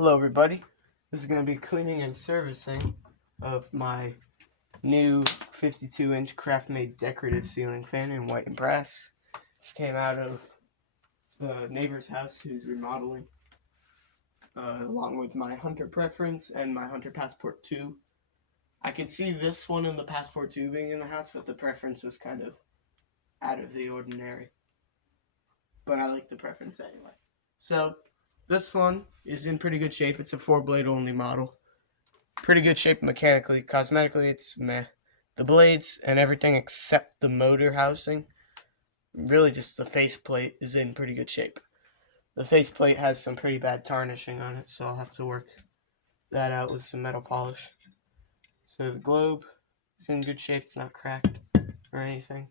Hello everybody, this is going to be cleaning and servicing of my new 52-inch Craftmade Decorative ceiling fan in white and brass. This came out of the neighbor's house who's remodeling, along with my Hunter Preference and my Hunter Passport 2. I could see this one and the Passport 2 being in the house, but the Preference was kind of out of the ordinary. But I like the Preference anyway. So, this one is in pretty good shape. It's a 4-blade only model. Pretty good shape mechanically. Cosmetically, it's meh. The blades and everything except the motor housing, really just the faceplate, is in pretty good shape. The faceplate has some pretty bad tarnishing on it, so I'll have to work that out with some metal polish. So the globe is in good shape. It's not cracked or anything.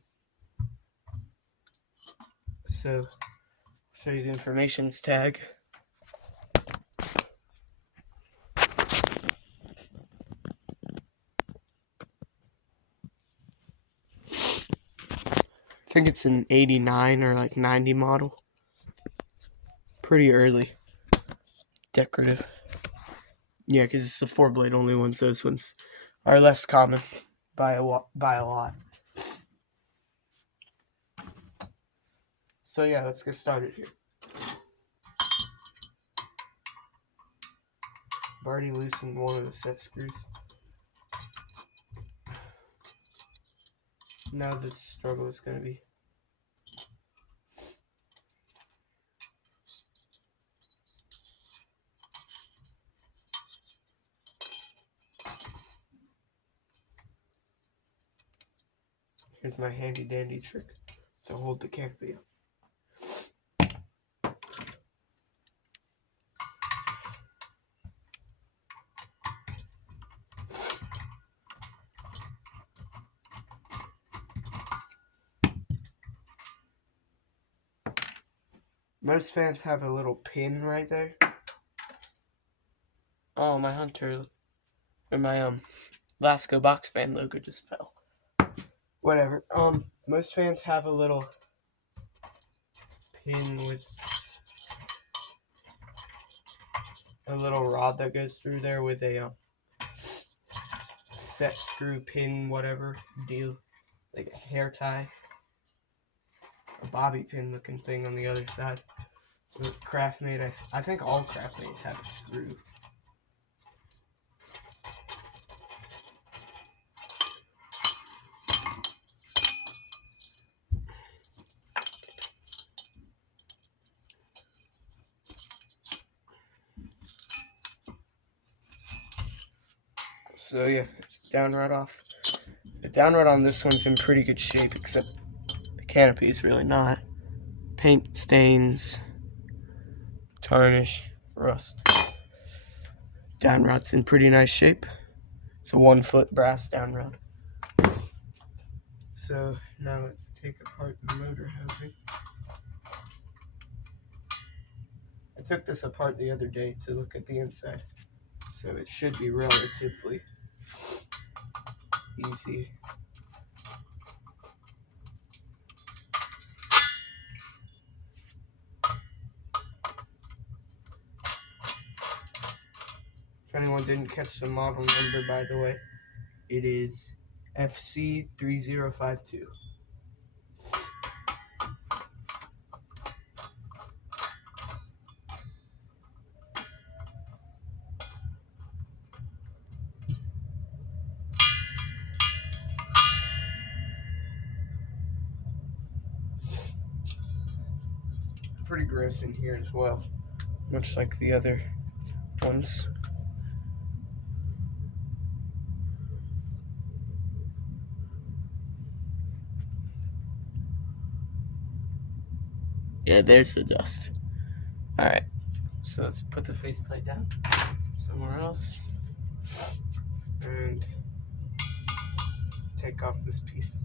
So I'll show you the informations tag. I think it's an 89 or like 90 model. Pretty early. Decorative. Yeah, because it's a 4-blade only one, so those ones are less common by a lot. So yeah, let's get started here. I've already loosened one of the set screws. Now the struggle is going to be here's my handy dandy trick to hold the canopy up. Most fans have a little pin right there. Oh, my Hunter, or my Lasco box fan logo just fell. Whatever. Most fans have a little pin with a little rod that goes through there with a set screw pin, whatever deal, like a hair tie, a bobby pin looking thing on the other side. With Craftmade, I think all Craftmades have a screw. So yeah, down rod off. The down rod on this one's in pretty good shape, except the canopy is really not. Paint stains, tarnish, rust. Down rod's in pretty nice shape. It's a 1-foot brass down rod. So now let's take apart the motor housing. I took this apart the other day to look at the inside, so it should be relatively easy. If anyone didn't catch the model number, by the way, it is FC3052. Pretty gross in here as well, much like the other ones. Yeah, there's the dust. Alright, so let's put the faceplate down somewhere else and take off this piece.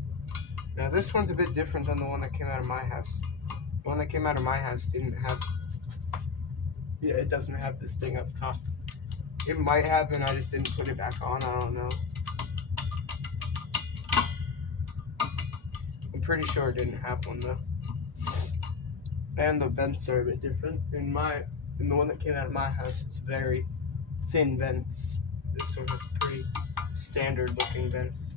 Now this one's a bit different than the one that came out of my house. The one that came out of my house didn't have, it doesn't have this thing up top. It might have, and I just didn't put it back on, I don't know. I'm pretty sure it didn't have one though. And the vents are a bit different. In my And the one that came out of my house, it's very thin vents. This one has pretty standard looking vents.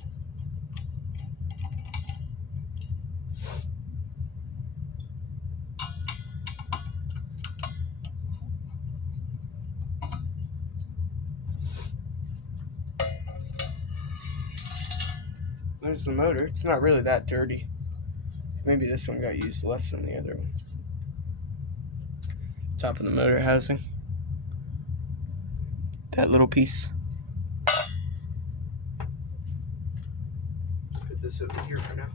There's the motor. It's not really that dirty. Maybe this one got used less than the other ones. Top of the motor housing. That little piece. Let's put this over here for now.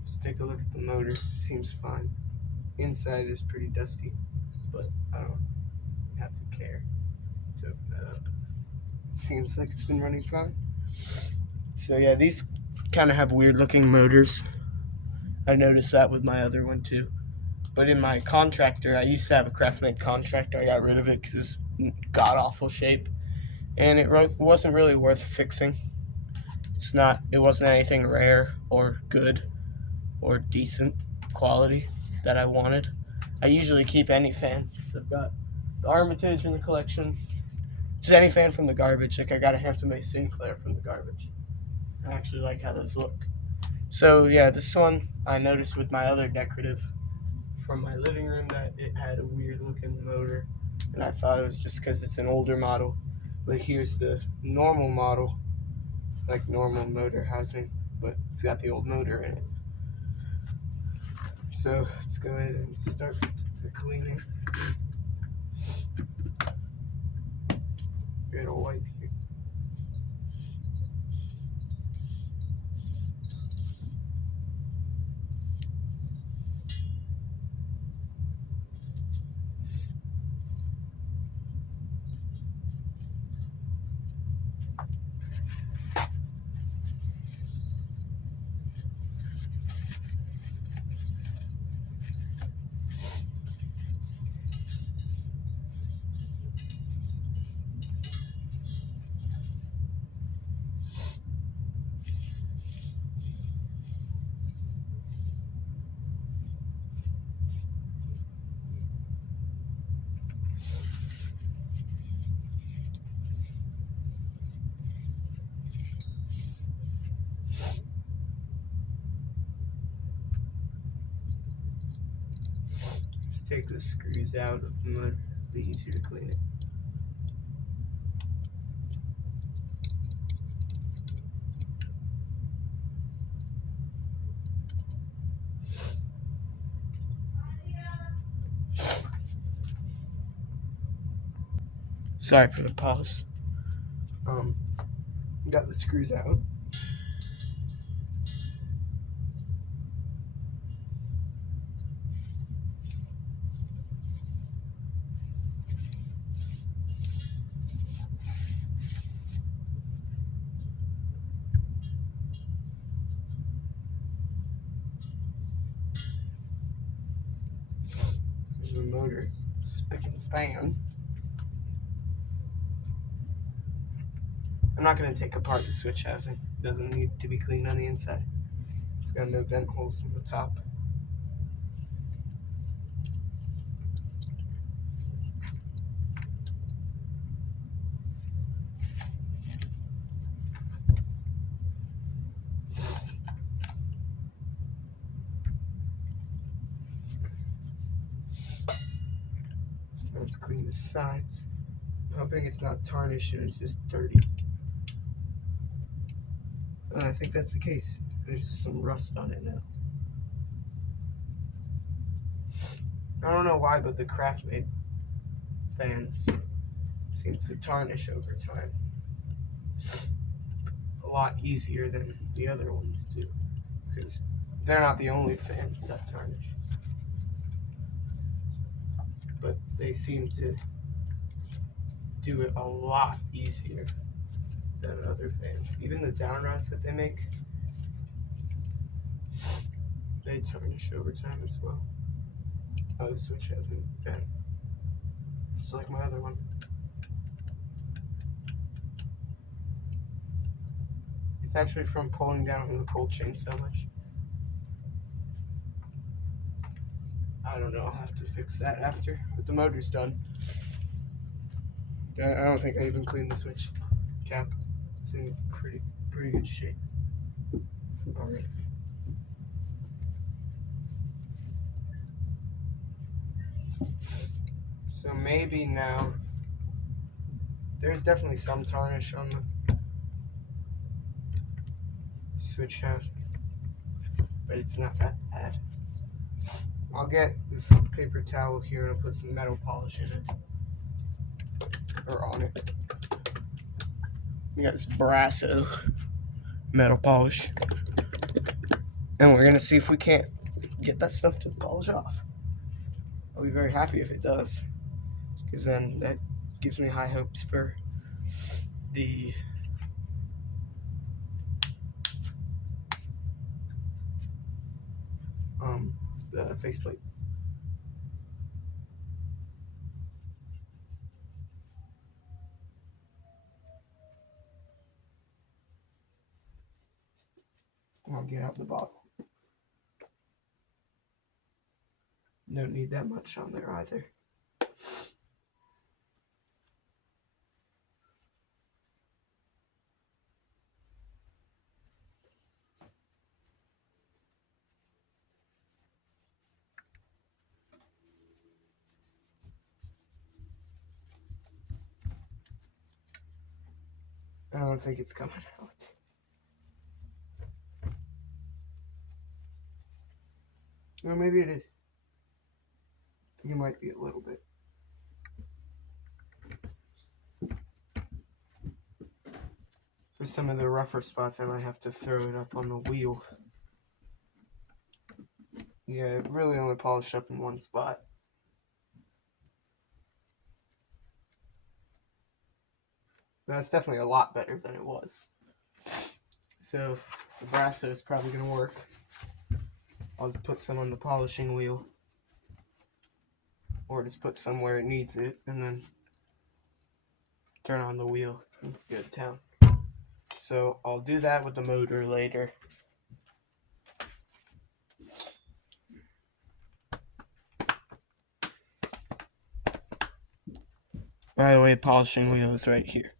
Let's take a look at the motor. Seems fine. Inside is pretty dusty, but I don't have to care to open that up. It seems like it's been running fine. So yeah, these kind of have weird looking motors. I noticed that with my other one too. But in my contractor, I used to have a Craftmade contractor. I got rid of it because it's god awful shape, and it wasn't really worth fixing. It wasn't anything rare or good or decent quality that I wanted. I usually keep any fan because I've got the Armitage in the collection. Just any fan from the garbage. Like I got a Hampton Bay Sinclair from the garbage. I actually like how those look. So yeah, this one I noticed with my other decorative from my living room that it had a weird looking motor, and I thought it was just because it's an older model. But here's the normal model, like normal motor housing, but it's got the old motor in it. So let's go ahead and start the cleaning. Get a wipe here. Just take the screws out of the motor. It'll be easier to clean it. Sorry for the pause. Got the screws out. There's the motor, spick and span. I'm not going to take apart the switch housing. It doesn't need to be cleaned on the inside. It's got no vent holes on the top. Let's clean the sides. I'm hoping it's not tarnished and it's just dirty. I think that's the case. There's some rust on it now. I don't know why, but the Craftmade fans seem to tarnish over time. A lot easier than the other ones do, because they're not the only fans that tarnish. But they seem to do it a lot easier than other fans. Even the down rods that they make, they tarnish over time as well. Oh, the switch hasn't been. Just like my other one. It's actually from pulling down the pull chain so much. I don't know, I'll have to fix that after, but the motor's done. I don't think I even cleaned the switch cap. It's in pretty good shape. Alright. So maybe now, there's definitely some tarnish on the switch housing, but it's not that bad. I'll get this paper towel here and I'll put some metal polish in it, or on it. We got this Brasso metal polish, and we're gonna see if we can't get that stuff to polish off. I'll be very happy if it does, because then that gives me high hopes for the faceplate. I'll get out the bottle. Don't need that much on there either. I don't think it's coming out. Well, maybe it is. I think it might be a little bit. For some of the rougher spots, I might have to throw it up on the wheel. Yeah, it really only polished up in one spot. That's definitely a lot better than it was. So the Brasso is probably going to work. I'll just put some on the polishing wheel, or just put some where it needs it, and then turn on the wheel and go to town. So I'll do that with the motor later. By the way, polishing wheel is right here.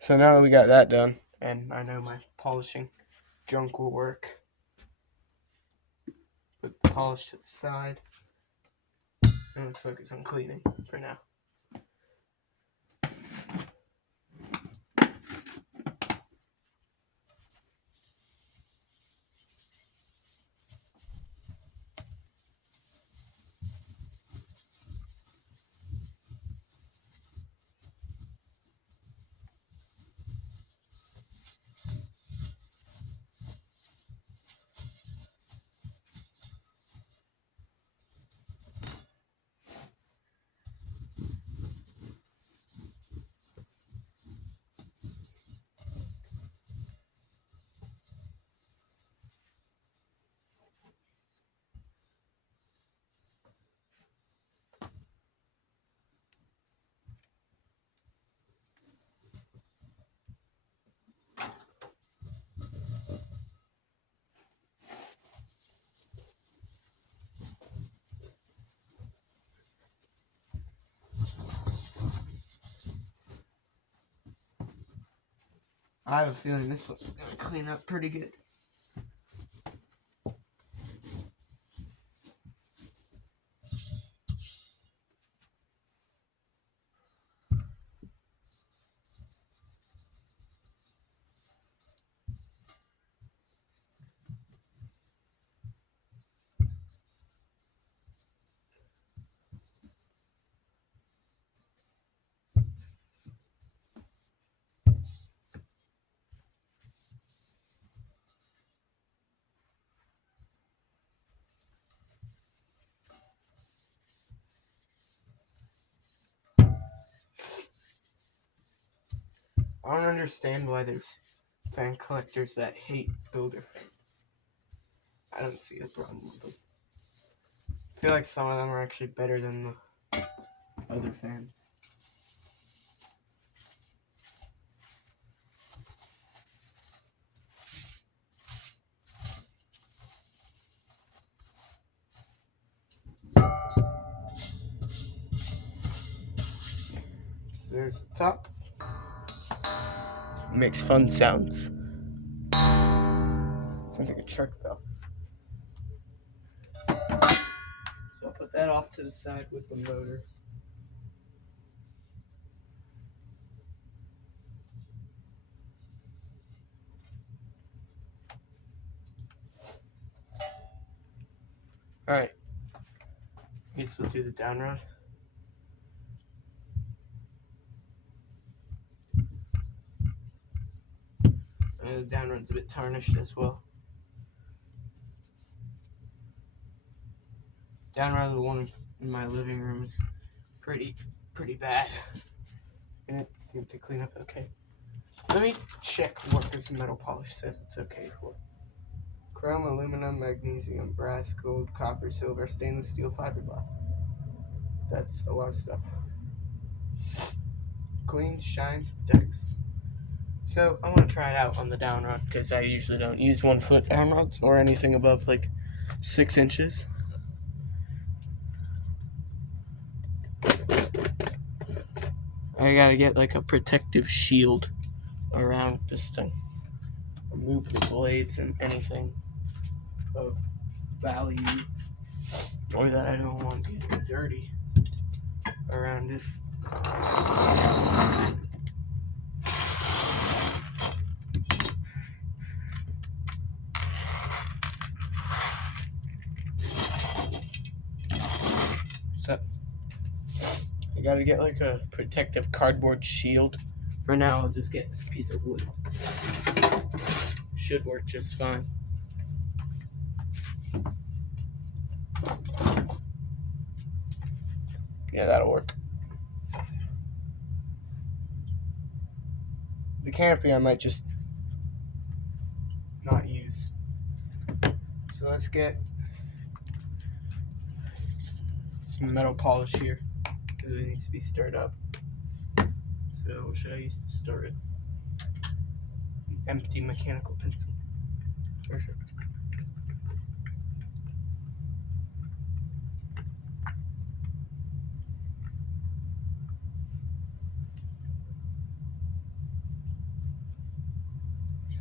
So now that we got that done, and I know my polishing junk will work, put the polish to the side, and let's focus on cleaning for now. I have a feeling this one's going to clean up pretty good. I don't understand why there's fan collectors that hate builder fans. I don't see a problem with them. I feel like some of them are actually better than the other fans. So there's the top. It makes fun sounds. Sounds like a truck bell. So I'll put that off to the side with the motor. Alright. I guess we'll do the down rod. The down rod's a bit tarnished as well. Down rod, the one in my living room, is pretty bad. And it seemed to clean up okay. Let me check what this metal polish says it's okay for. Chrome, aluminum, magnesium, brass, gold, copper, silver, stainless steel, fiberglass. That's a lot of stuff. Cleans, shines, protects. So I'm gonna try it out on the down rod because I usually don't use 1 foot down rods or anything above like 6 inches. I gotta get like a protective shield around this thing. Remove the blades and anything of value or that I don't want getting dirty around it. So I gotta get like a protective cardboard shield. For now, I'll just get this piece of wood. Should work just fine. Yeah, that'll work. The canopy I might just not use. So let's get some metal polish here because it needs to be stirred up. So what should I use to stir it? An empty mechanical pencil. Perfect.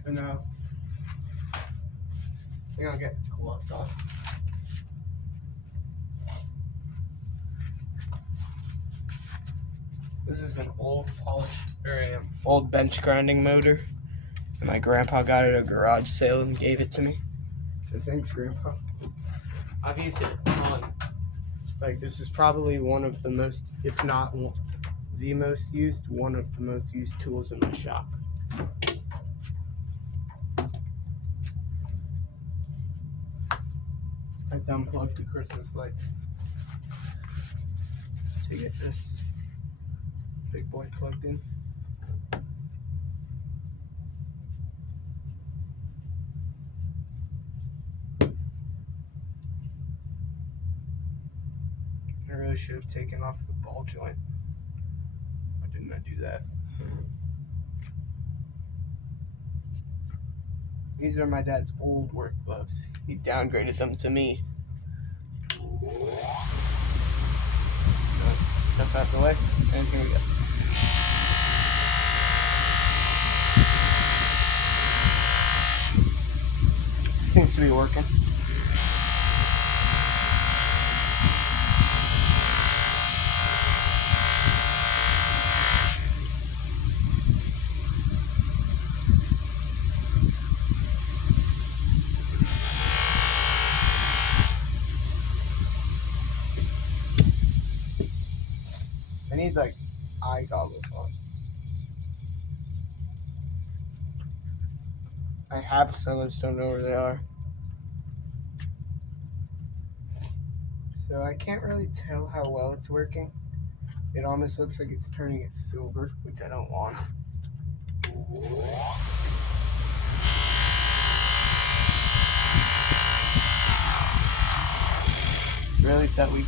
So now we're gonna get gloves on. This is an old old bench grinding motor. And my grandpa got it at a garage sale and gave it to me. So thanks, Grandpa. I've used it a ton. Like, this is probably one of the most, if not the most used, one of the most used tools in my shop. I unplugged the Christmas lights to get this big boy plugged in. I really should have taken off the ball joint. Why didn't I do that? These are my dad's old work gloves. He downgraded them to me. Step out the way, and here we go. Seems to be working. I need like eye goggles on. I have some, I just don't know where they are. So I can't really tell how well it's working. It almost looks like it's turning it silver, which I don't want. Really, it's that weak?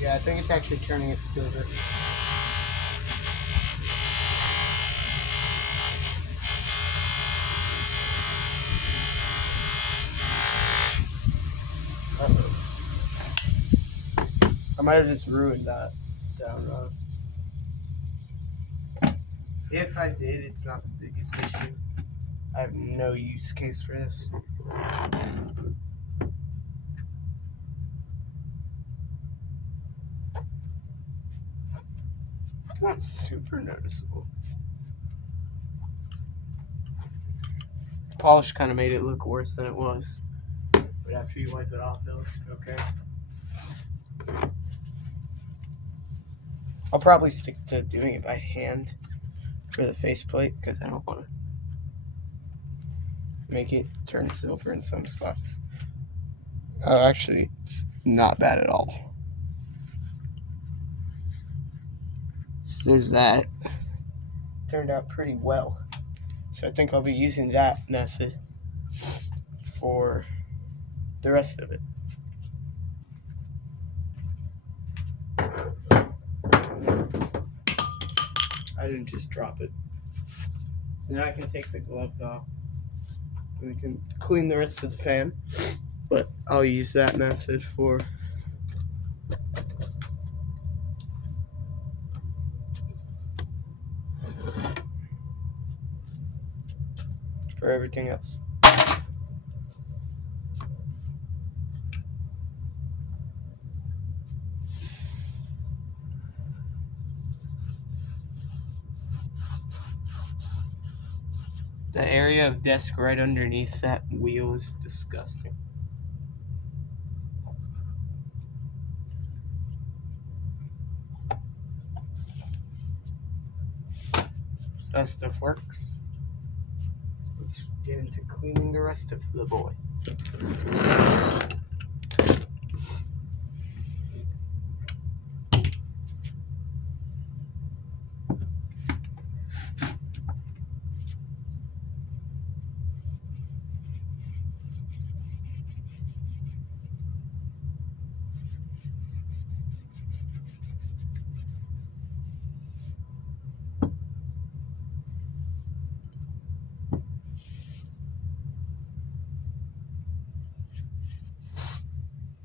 Yeah, I think it's actually turning it silver. Uh-oh. I might have just ruined that down wrong. If I did, it's not the biggest issue. I have no use case for this. It's not super noticeable. The polish kind of made it look worse than it was. But after you wipe it off, it looks okay. I'll probably stick to doing it by hand for the faceplate because I don't want to make it turn silver in some spots. Actually, it's not bad at all. So there's that. Turned out pretty well. So I think I'll be using that method for the rest of it. I didn't just drop it. So now I can take the gloves off and we can clean the rest of the fan. But I'll use that method for everything else. The area of desk right underneath that wheel is disgusting. So that stuff works. So let's get into cleaning the rest of the boy.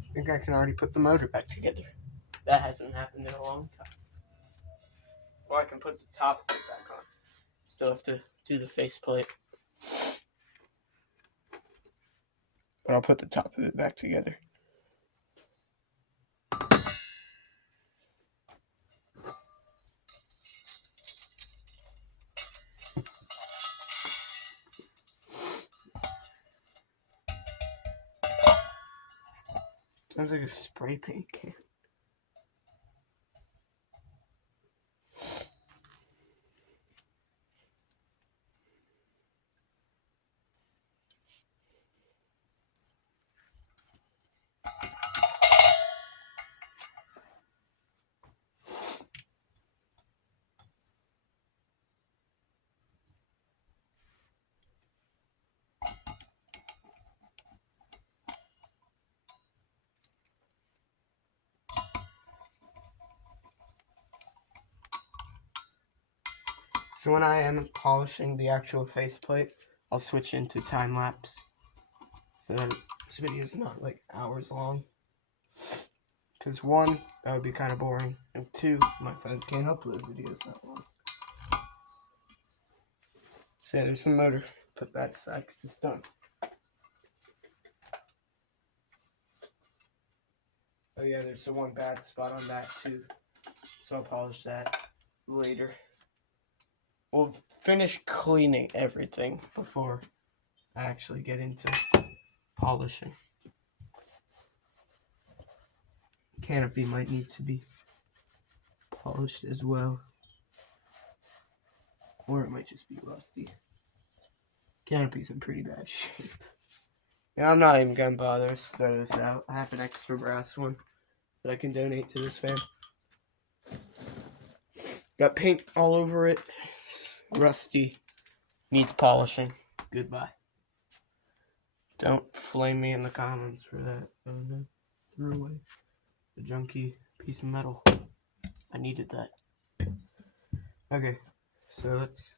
I think I can already put the motor back together. That hasn't happened in a long time. Or I can put the top of it back on. Still have to do the faceplate. But I'll put the top of it back together. Sounds like a spray paint can. So when I am polishing the actual faceplate, I'll switch into time lapse. So that this video is not like hours long. Because one, that would be kind of boring. And two, my phone can't upload videos that long. So yeah, there's some motor. Put that aside because it's done. Oh yeah, there's the one bad spot on that too. So I'll polish that later. We'll finish cleaning everything before I actually get into polishing. Canopy might need to be polished as well. Or it might just be rusty. Canopy's in pretty bad shape. Yeah, I'm not even gonna bother. Let's throw this out. I have an extra brass one that I can donate to this fan. Got paint all over it. Rusty. Needs polishing. Goodbye. Don't flame me in the comments for that. Oh no. Threw away the junkie. piece of metal. I needed that. Okay, so let's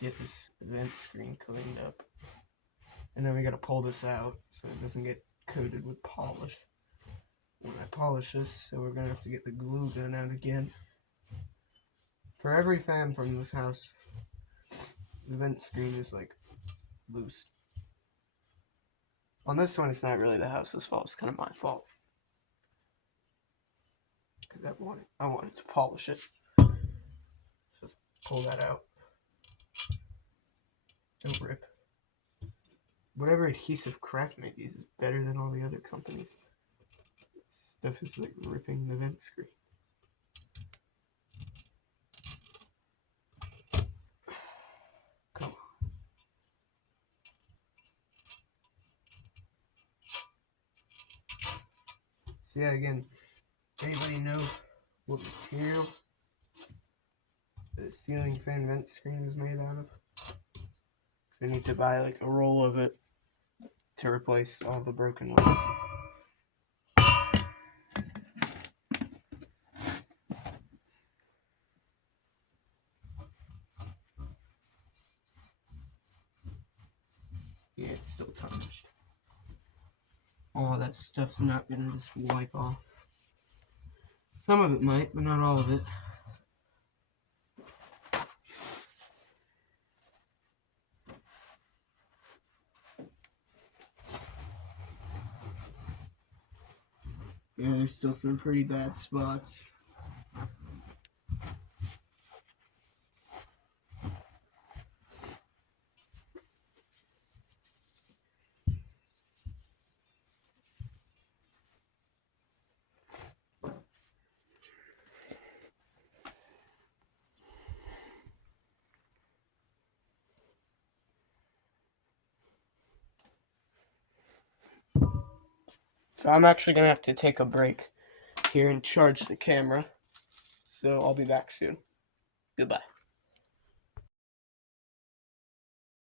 get this event screen cleaned up. And then we gotta pull this out so it doesn't get coated with polish when I polish this. So we're gonna have to get the glue gun out again. For every fan from this house, the vent screen is like loose. On this one, it's not really the house's fault. It's kind of my fault. Because I wanted to polish it. Just pull that out. Don't rip. Whatever adhesive Craftmade uses is better than all the other companies. Stuff is like ripping the vent screen. Come on. So yeah, again, anybody know what material the ceiling fan vent screen is made out of? I need to buy like a roll of it to replace all the broken ones. Yeah, it's still tarnished. All that stuff's not gonna just wipe off. Some of it might, but not all of it. Yeah, there's still some pretty bad spots. So I'm actually gonna have to take a break here and charge the camera. So I'll be back soon. Goodbye.